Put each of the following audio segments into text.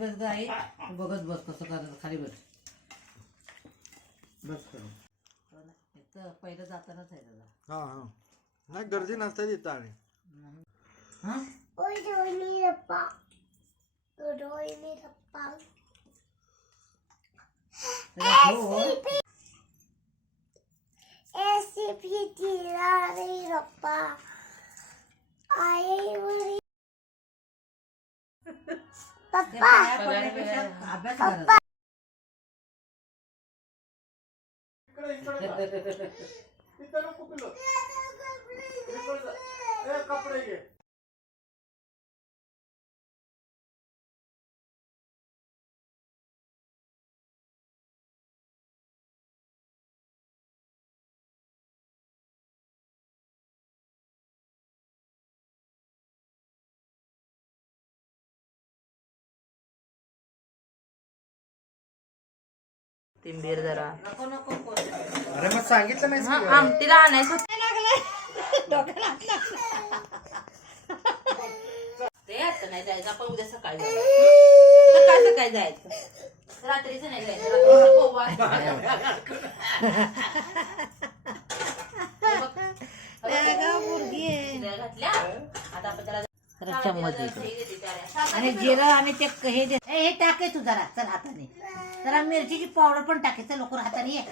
बस आई बघत बस कसं करायचं खाली बस बस करू पहिलं जातानाच आहे दादा हा हा नाही गर्दी नसते तिथं आणि कपडे घे तिंबीर जरा अरे मग सांगितलं नाही आमटीला आणायचं ते आता नाही जायचं आपण उद्या सकाळी सकाळी जायचं रात्रीचं नाही जायचं घातल्या आता आपण त्याला चम्मच आणि जिरं आणि ते हे दे हे टाके तू जरा चल हाताने जरा मिरचीची पावडर पण टाकायचं लवकर हाताने ये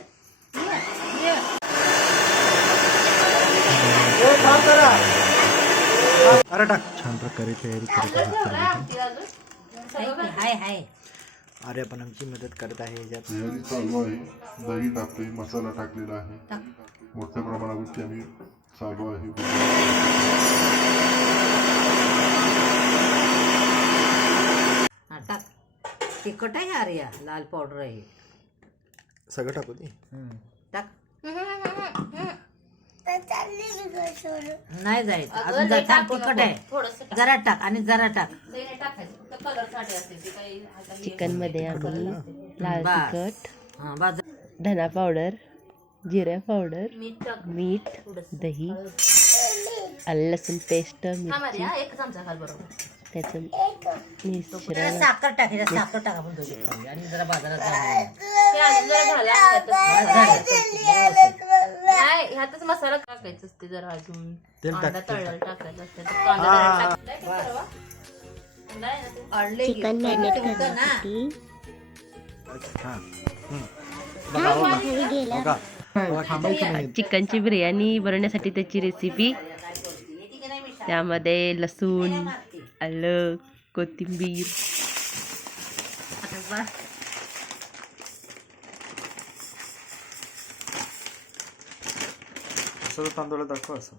अरे टाक छान प्रकारे तयारी करत हाय हाय अरे आपण आमची मदत करत आहे याच्यात तयारी चालू आहे दही टाकतोय मसाला टाकलेला आहे मोठ्या प्रमाणावरती आम्ही चालू आहे टाक तिखट आहे आर्या लाल पावडर आहे सगळं टाकू दे टाक नाही जायचं अजून टाक तिखट आहे जरा टाक आणि जरा टाक चिकन मध्ये आम्ही लाल तिखट हा बाज धना पावडर जिरा पावडर मीठ दही आलं लसूण पेस्ट मिरची एक चमचा घाल बरोबर त्याचं मिश्रण साखर टाकायचं साखर टाक आपण दोघी खाऊया आणि जरा बाजारात नाही ह्यातच मसाला टाकायचा असते जरा अजून कांदा तळलेला टाकायचा असते चिकन मॅरिनेट करण्यासाठी चिकनची बिर्याणी बनवण्यासाठी त्याची रेसिपी त्यामध्ये लसूण आलं कोथिंबीर असं तांदूळ दाखव असं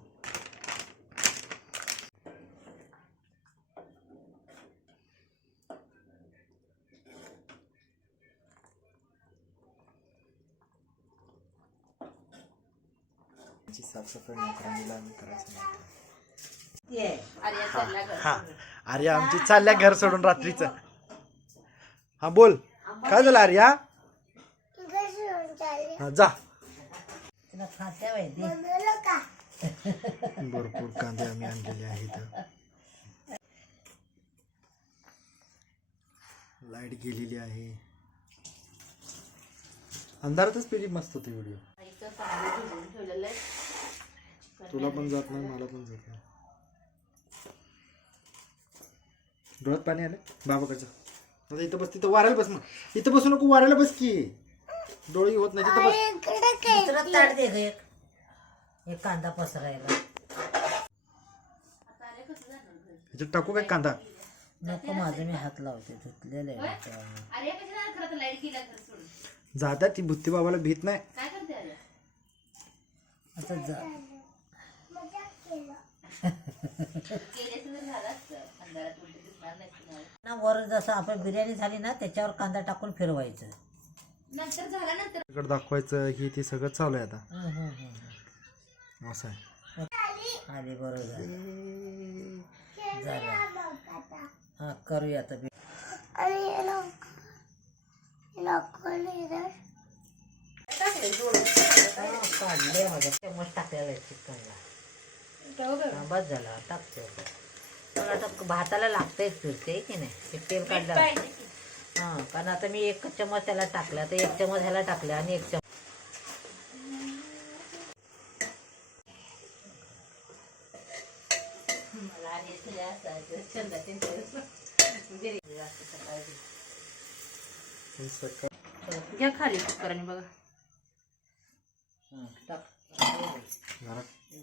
साफसफाई नोकरांनीला आम्ही करायचं हा आर्या आमची चालल्या घर सोडून रात्रीच हा बोल काय झालं आर्या हा जा भरपूर कांदे आम्ही आणलेले आहेत लाईट गेलेली आहे अंधारातच पेली मस्त होती व्हिडिओ तुला पण जात नाही मला पण जात नाही डोळ्यात पाणी आलं बाबाकडचं आता इथं बस तिथं वारायला बस मग इथं बसू नको वारायला बस की डोळी होत नाही तिथं बस दुसरा ताट दे ग एक कांदा पसरायला ह्याच्यात टाकू काय कांदा नको माझं मी हात लावते धुतलेलं आहे जाता ती बुत्ती बाबाला भीत नाही आता जा ना वर जसं आपण बिर्याणी झाली ना त्याच्यावर कांदा टाकून फिरवायचं नंतर दाखवायचं ही ती सगळं चालू आहे आता असं आहे आली बरोबर झालं हा करूया आता काढले माझ्या चम्मच टाकलेला चिकनला बस झाला टाकते पण आता भाताला लागतंय फिरते की नाही ते तेल काढलं हा, कारण आता मी 1 चमच त्याला टाकला, तर 1 चमच ह्याला टाकला आणि 1 चमच मला आणि तुझ्या असायचं छंदाचे सकाळ घ्या खाली कुकराने बघा. टाक.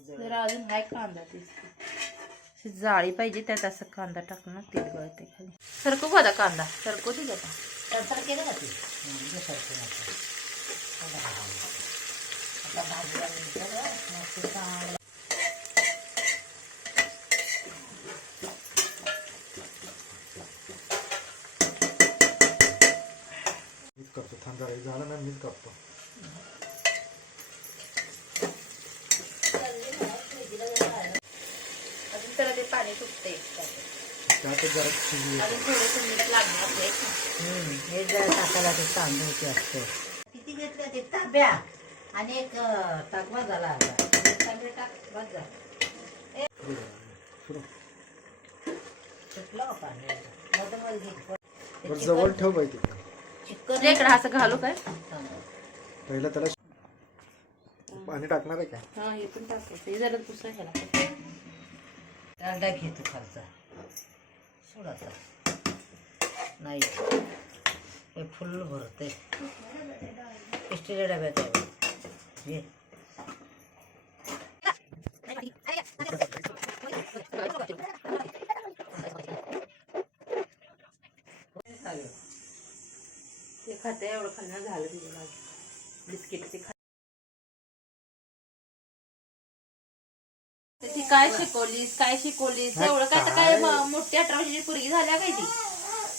जरा अजून हाय कांदा ते जाळी पाहिजे, त्यात असं कांदा टाकणं तेल गळते खाली. सरकू का कांदा सरकू दे आता. सरसर केलं का ते? सरकून आता भाजीला मस्त चांगलं. मीच करतो, थांब जरा झालं ना, मीच करतो. अजून त्याला ते पाणी सुटते, त्यातच जरा शिजली. अजून थोडंसं मीठ लागणार आपलं. हे जर टाकायला ते तांदूळचे असते. किती घेतलं ते तांब्या आणि 1 टाकवा झाला आता. 1 तांबे टाक बस झालं. सुरू. सुटलं का पाणी? मधोमध घे. ते बरं, जवळ ठेव बाई तिकडे. चिकन तुझ्या इकडं असं घालू काय? पहिलं त्याला पाणी टाकणार आहे काय? हा हे पण टाकायचं, हे जरा दुसरं ह्याला. डालडा घे तू खालचा. सोड आता. नाही हे फुल भरते. स्टीलच्या डब्यात आहे. घे. ते खाते एवढं खाल्लं झालं तिथे माझं. बिस्किट ते खा. ती काय शिकवलीस एवढं काय तर काय मोठी 18 वर्षाची पोरगी झाल्या काय ती.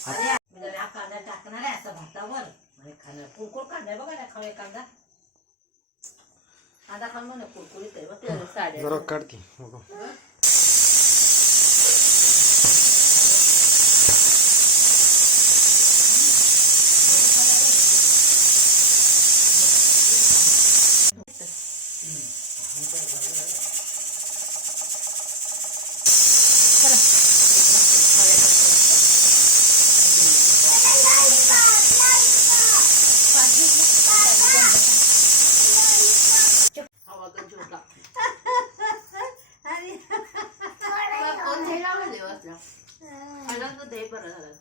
हा कांदा टाकणार आहे असं भातावर आणि खाणार. कुरकुर कांदा आहे बघा ना, खावे कांदा. कांदा खाऊन म्हणा कुरकुरीत आहे बघ. साड्या जरा काढती. आवाज होता. कोण दही लावलं देवासला? खाल्लं तर दही बरं झालं.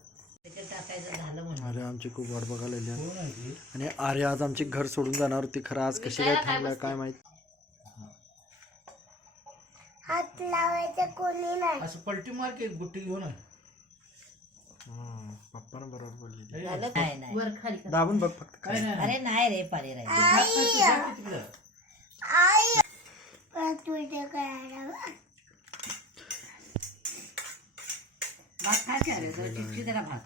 त्याच्यात टाकायचं झालं म्हणून. अरे आमची खूप वाट बघायला लागली. आणि आर्य आज आमची घर सोडून जाणार होती. खरं आज कशी काय थांबलाय काय माहित. हात लावायचं कोणी नाही. असं पलटी मार की गुट्टी घेऊन पप्पा बरोबर बोलली. झालं काय नाही. वर खाली कर. दाबून बघ फक्त. काय नाही अरे नाही रे पाणी राहील. आई पण तुझ्या करायला भात खायचे अरे चिपची जरा भात.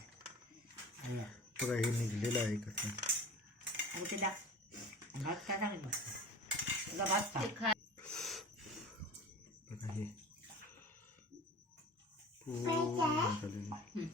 बघा हे निघलेलं आहे कसं. आणि ते टाक. भात काय टाकेल मस्त. तुझा भात खा. ते खा. बघा हे पूर्ण निघालेलं आहे.